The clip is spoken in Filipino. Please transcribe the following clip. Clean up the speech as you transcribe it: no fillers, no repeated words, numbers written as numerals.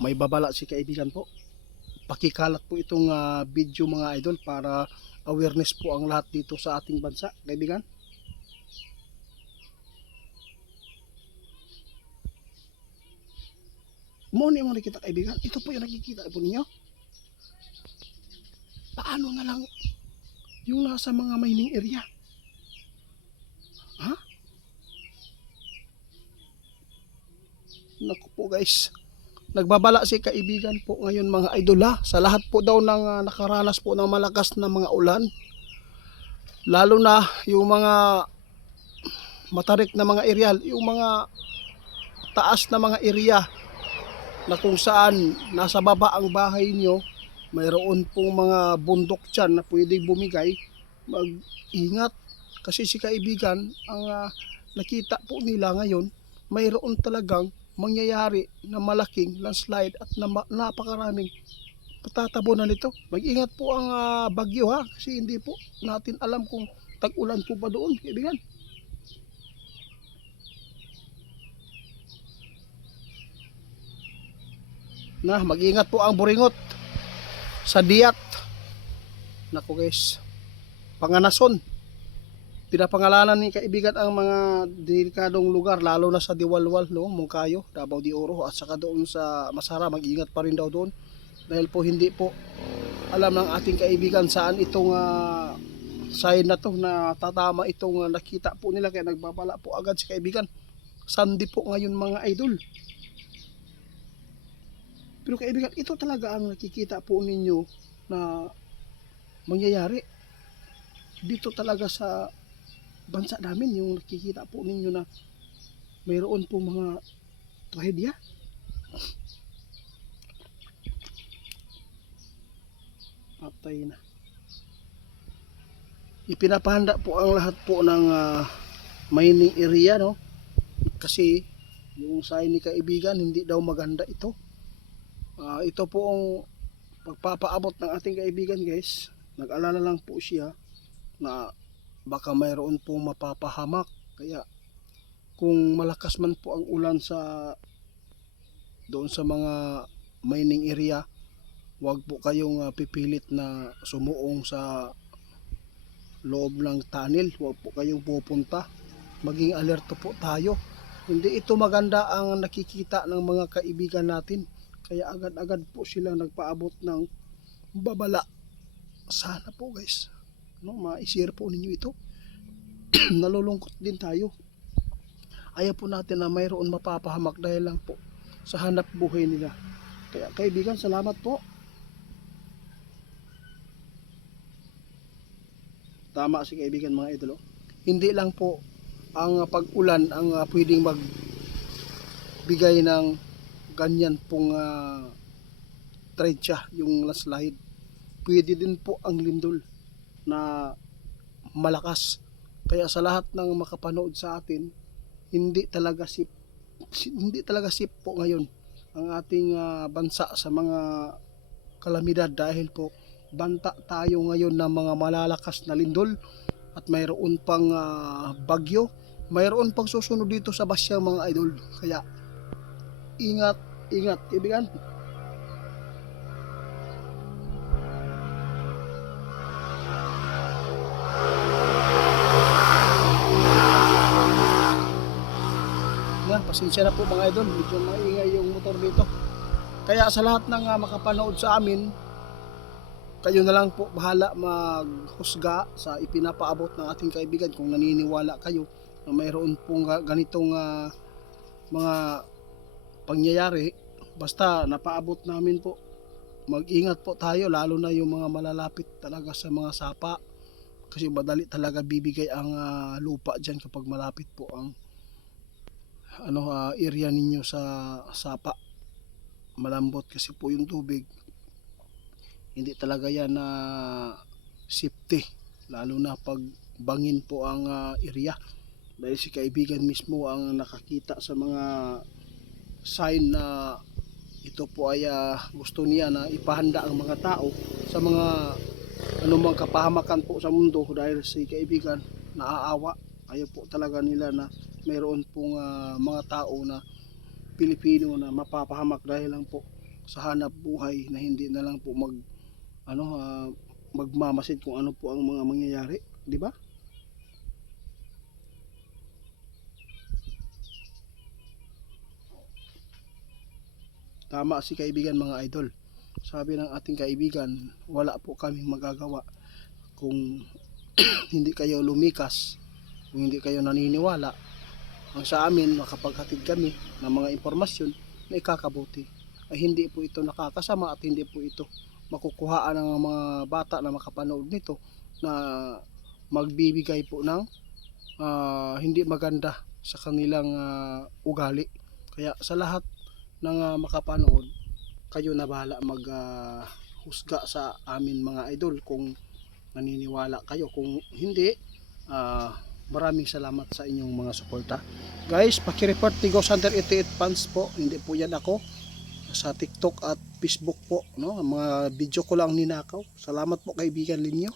May babala si kaibigan po. Pakikalat po itong video mga idol para awareness po ang lahat dito sa ating bansa, kaibigan. Muna yung nakikita kaibigan. Ito po yung nakikita po ninyo. Paano na lang yung nasa mga mining area? Ha? Naku po guys. Nagbabala si kaibigan po ngayon mga idol sa lahat po daw ng nakaranas po ng malakas na mga ulan. Lalo na yung mga matarik na mga area, yung mga taas na mga area na kung saan nasa baba ang bahay nyo, mayroon pong mga bundok dyan na pwedeng bumigay. Mag-ingat kasi si kaibigan ang nakita po nila ngayon, mayroon talagang mangyayari na malaking landslide at napakaraming patatabunan nito. Mag-ingat po ang bagyo kasi hindi po natin alam kung tag-ulan po ba doon, kaibigan. Mag-ingat po ang buringot sa Diyat. Naku guys, Panganason. Pinapangalanan ni kaibigan ang mga delikadong lugar, lalo na sa Diwalwal, Mungkayo, Davao de Oro, at saka doon sa Masara. Mag-ingat pa rin daw doon dahil po hindi po alam ng ating kaibigan saan itong sign na to na tatama itong nakita po nila, kaya nagbabala po agad si kaibigan. Sunday po ngayon mga idol. Pero kaibigan, ito talaga ang nakikita po ninyo na mangyayari dito talaga sa bansa namin, yung nakikita po ninyo na mayroon po mga trahedya. Patay na. Ipinapahanda po ang lahat po ng mining area, kasi yung sign ni kaibigan hindi daw maganda ito. Ito po ang pagpapaabot ng ating kaibigan guys. Nag-alala lang po siya na baka mayroon pong mapapahamak, kaya kung malakas man po ang ulan doon sa mga mining area, huwag po kayong pipilit na sumuong sa loob ng tunnel. Huwag po kayong pupunta. Maging alerto po tayo. Hindi ito maganda ang nakikita ng mga kaibigan natin, kaya agad-agad po silang nagpaabot ng babala. Sana po guys, ma-share po ninyo ito. Nalulungkot din tayo. Ayaw po natin na mayroon mapapahamak dahil lang po sa hanap buhay nila. Kaya kaibigan, salamat po. Tama si kaibigan mga idolo. Hindi lang po ang pag-ulan ang pwedeng magbigay ng ganyan pong trensya, yung landslide. Pwede din po ang lindol na malakas. Kaya sa lahat ng makapanood sa atin, hindi talaga safe po ngayon ang ating bansa sa mga kalamidad, dahil po banta tayo ngayon ng mga malalakas na lindol at mayroon pang bagyo, mayroon pang susunod dito sa basya mga idol. Kaya ingat kaibigan. Pasensya na po mga idol, medyo maingay yung motor dito. Kaya sa lahat ng makapanood sa amin, kayo na lang po bahala maghusga sa ipinapaabot ng ating kaibigan. Kung naniniwala kayo na mayroon pong ganitong mga pangyayari, basta napaabot namin po, mag-ingat po tayo, lalo na yung mga malalapit talaga sa mga sapa, kasi madali talaga bibigay ang lupa dyan kapag malapit po ang area ninyo sa sapa. Malambot kasi po yung tubig, hindi talaga yan na safety, lalo na pag bangin po ang area. Dahil si kaibigan mismo ang nakakita sa mga sign na ito po ay gusto niya na ipahanda ang mga tao sa mga anumang kapahamakan po sa mundo, dahil si kaibigan naaawa. Ayaw po talaga nila na mayroon pong mga tao na Pilipino na mapapahamak dahil lang po sa hanap buhay na hindi na lang po magmamasid kung ano po ang mga mangyayari, di ba? Tama si kaibigan mga idol. Sabi ng ating kaibigan, wala po kaming magagawa kung hindi kayo lumikas, kung hindi kayo naniniwala. Ang sa amin, makapaghatid kami ng mga impormasyon na ikakabuti. Ay hindi po ito nakakasama at hindi po ito makukuhaan ng mga bata na makapanood nito na magbibigay po ng hindi maganda sa kanilang ugali. Kaya sa lahat ng makapanood, kayo na bahala mag husga sa amin mga idol kung naniniwala kayo. Kung hindi, maraming salamat sa inyong mga suporta. Guys, paki-report ni Ghost Hunter 88 fans po. Hindi po yan ako. Sa TikTok at Facebook po, no? Ang mga video ko lang ninakaw. Salamat po kaibigan ninyo.